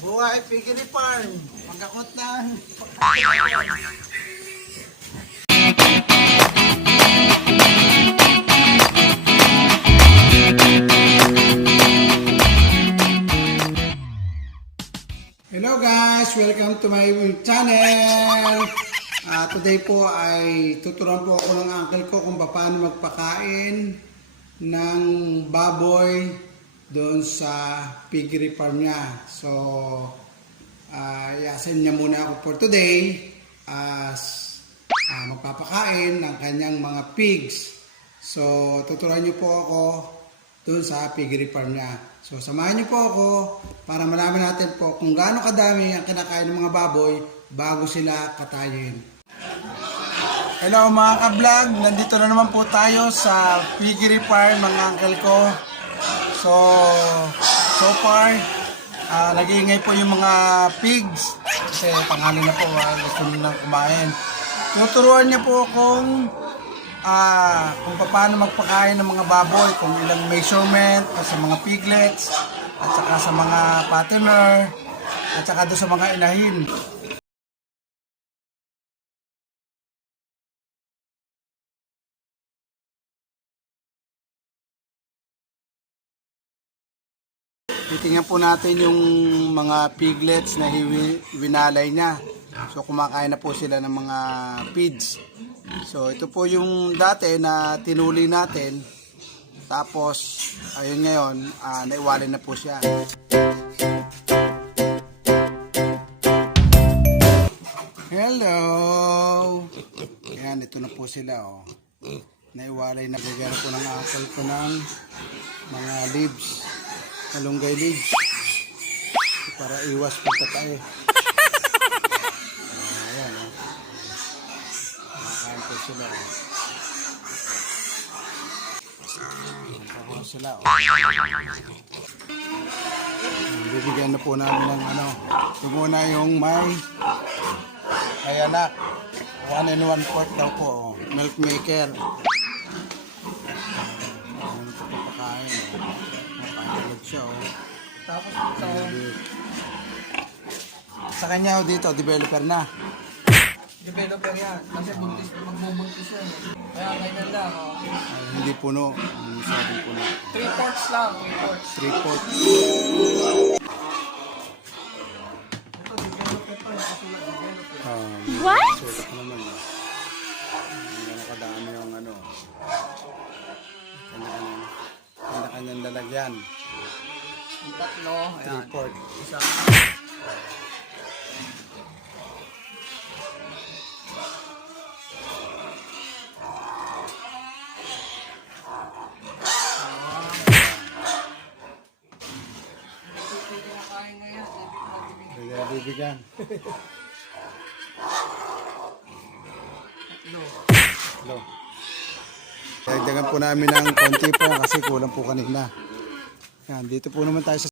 Buhay Piggery Farm. Pagkakot ng... Hello guys! Welcome to my channel! Today po ay tuturuan po ako ng uncle ko kung paano magpakain ng baboy doon sa piggery farm niya. So, i-assign niya muna ako for today as magpapakain ng kanyang mga pigs. So, tuturuan niyo po ako doon sa piggery farm niya. So, samahan niyo po ako para malaman natin po kung gaano kadami ang kinakain ng mga baboy bago sila katayin. Hello mga ka-vlog, nandito na naman po tayo sa piggery farm mga uncle ko. So far, nag-iingay po yung mga pigs kasi tanghali na po, gusto nila kumain. Tuturuan niya po kung paano magpakain ng mga baboy, kung ilang measurement sa mga piglets, at saka sa mga fattener, at saka doon sa mga inahin. Titingnan po natin yung mga piglets na winalay niya. So kumakain na po sila ng mga feeds. So ito po yung dati na tinuli natin. Tapos ayun ngayon, naiwalay na po siya. Hello! Ayan, ito na po sila. Oh. Naiwalay na. Gagara po ng akal ko ng mga leaves. Malunggay leaves para iwas pagkatae. Ayan o. Nakain po sila o. Nakain po sila o. Bibigyan na po namin ng ano. Ito muna yung may anak. 1 and 1/4 daw po o. Milk maker. Ano ito po pakain o. Siya, oh. Tapos sa kanya dito, developer na. Developer yan. Kasi magbubuntis yan. Kaya ganyan lang. Oh. Hindi puno. Sabi puno. 3/4 lang. 3/4. Ito, developer pa. Nakasulat developer. What? Sulat ko naman. Hindi kadami yung ano. Kanya-kanyang lalagyan. Ang tatlo. Ayan. 3/4. Isa. Kinakain ngayon. Kaya bibigyan. Hello. Dagdagan po namin ng konti po kasi kulang po kanina. Yan, dito po naman tayo sa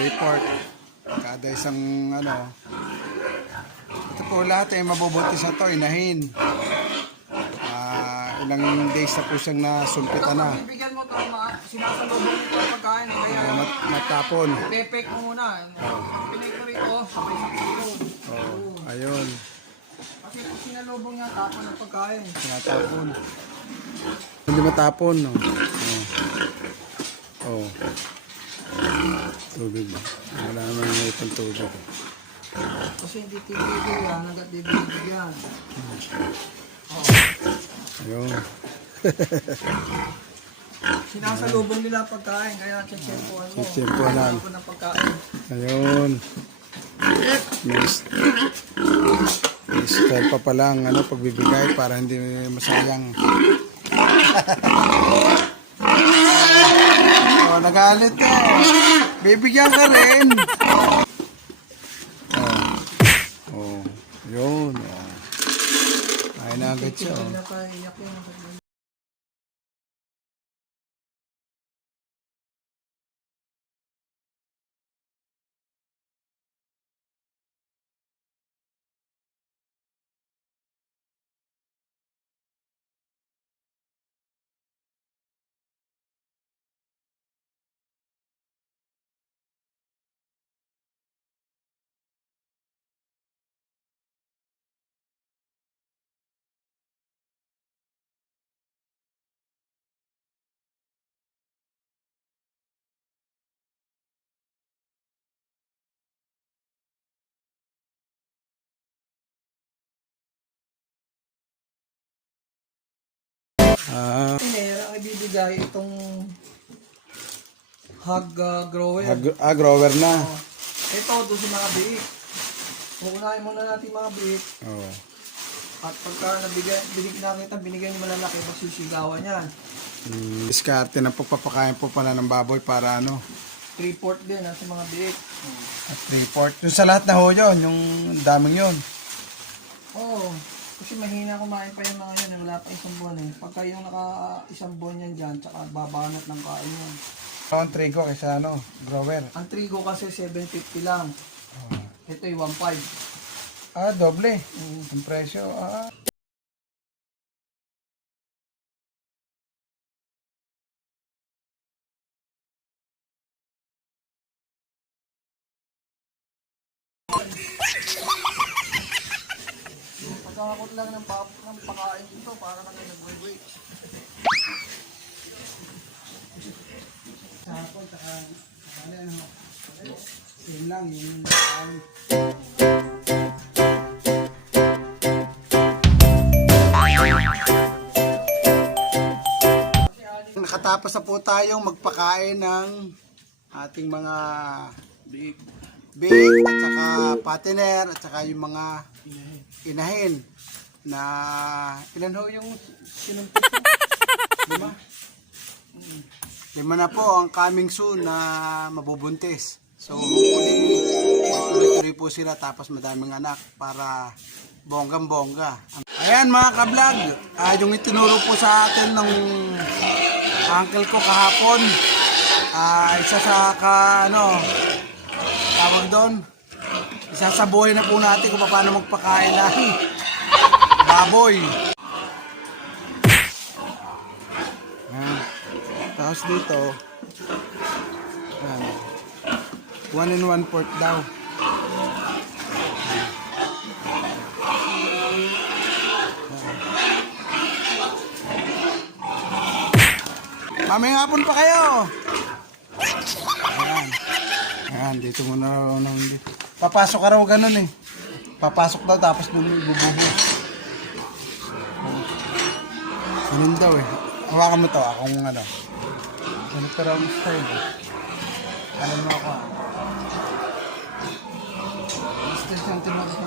report kada isang ano. Ito po lahat ay mabubuntis na to, inahin. Ilang days na po siyang nasulpitan na. Bibigyan mo ito, sinasalubong ito ang pagkain. Kaya Matapon. pepek mo muna. Pinay ko rito, sabay sa kilo. Ayun. Kasi pag sinalubong niya, tapon ang pagkain. Matapon. Hindi matapon, no? Tubig. Wala naman may itong tubig. Kasi hindi titigil yan, nagdibig yan. Ayun. Sinasalubong nila pagkain, kaya chechempohan mo. Chechempohan. Tapon ang pagkain. Ayun. May style pa palang pagbibigay para hindi masayang. Nagalit eh. Bibigyan ka rin. Yun. na agad siya. Hindi Oh. na kaiyak yan. Ah, Meron ang ibibigay itong hog grower. grower na. Oh. Ito, doon sa mga biik. Uunahin muna natin mga biik. Oh. At pagka binigyan yung malalaki, magsisigawan yan. Diskarte ng pagpapakain po pala ng baboy para ano. 3/4 din sa mga biik. At 3/4. Yung sa lahat na ho yun, yung daming yun. Oo. Kasi mahina kumain pa yung mga yan. Wala pa isang buwan eh. Pagka yung naka isang buwan yan dyan, tsaka babanat ng kain yan. Ang trigo kaysa ano, grower. Ang trigo kasi 750 lang. Ito ay 1.5. Ah, doble. Ang presyo. Ah. Pagkakakot lang ng pakain dito para kami nag-wait. Sapon, saka ano. Yun lang, yung nakatapos na po tayong magpakain ng ating mga Big. big at saka patiner at saka yung mga inahin na ilan ho yung sinumpit mo? Lima? Lima na po ang coming soon na mabubuntis. So hopefully tuloy-tuloy po sila tapos madaming anak para bonggang-bongga. Ayan mga kablog, yung itinuro po sa atin ng uncle ko kahapon, isa sa tawag doon, isasabuhay na po natin kung paano magpakain ng baboy. Tapos dito, 1 1/4 daw. Mamayang hapon pa kayo. Ayan. Ayan, dito muna raw nang papasok ka raw ganun eh. Papasok daw tapos doon ibububo. Ganun daw eh. Hawakan mo to, akong ano. Ganito raw yung style eh. Alam mo ako ah. Style siyang tinuro ko.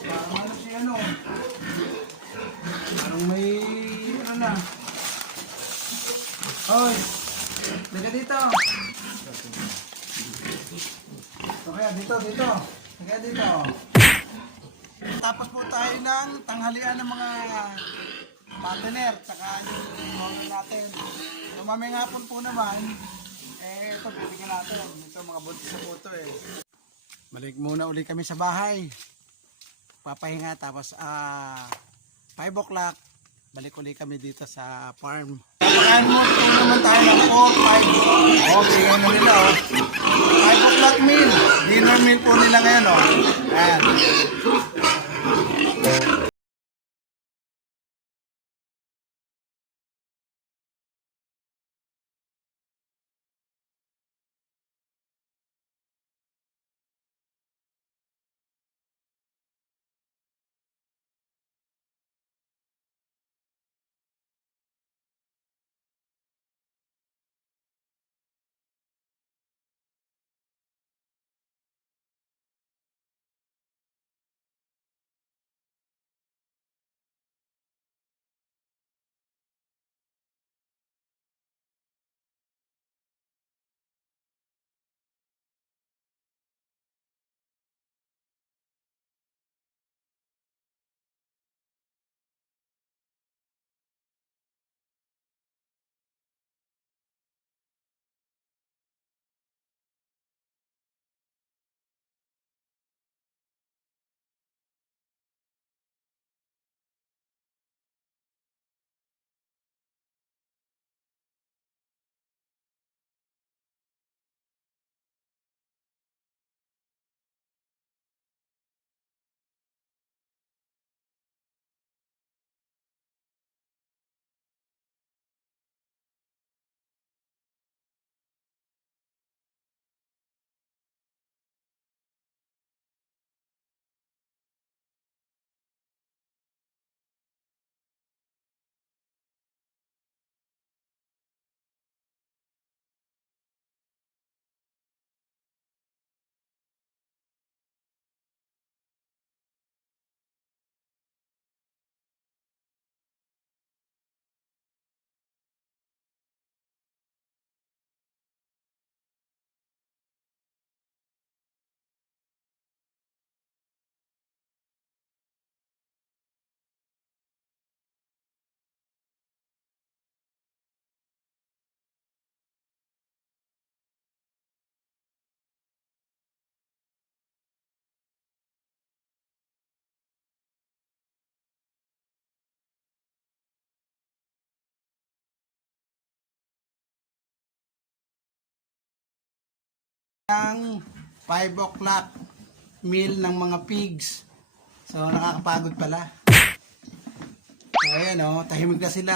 Parang si ano. Parang may ano na. Hoy! Daga dito! So kaya dito. Kaya dito. Tapos po tayo ng tanghalian ng mga partner, tsaka yung mga natin. So mamayang hapon po naman, ito bibigyan natin. Ito mga buntis sa puto eh. Balik muna uli kami sa bahay. Papahinga tapos 5 o'clock, balik uli kami dito sa farm. Pakain mo po naman tayo ng 4, 5. Okay, ano nila 5 o'clock meal. Dinner meal po nila ngayon Ayan. Ang 5 o'clock meal ng mga pigs. So nakakapagod pala. So ayan tahimik na sila